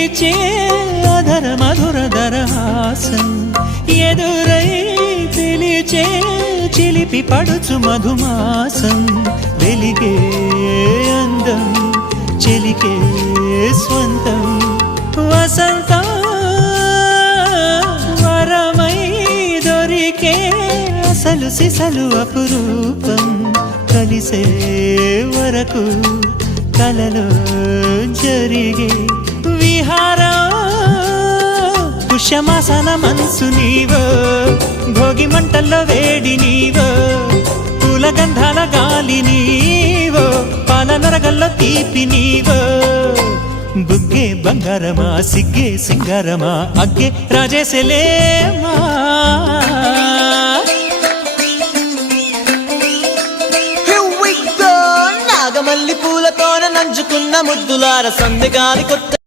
వీచే అధర మధుర దరహాసం ఎదురై పిలిచే చిలిపి పడుచు మధుమాసం వెలిగే అందం చెలికే స్వంతం వసంతం వరమై దొరికే అసలు సిసలు అపురూపం కలిసే వరకు కలలో జరిగే విహారం పుష్యమాసన మనసు నీవో భోగి మంటల్లో వేడి నీవో పూల గంధాల గాలి నీవో పాల నరగల్లో తీపి నీవో బుగ్గే బంగారమా సిగ్గే సింగారమా అగ్గే రాజేసలేమా నాగమల్లి పూలతోన నంచుకున్న ముద్దులార సందెగాలి కొత్త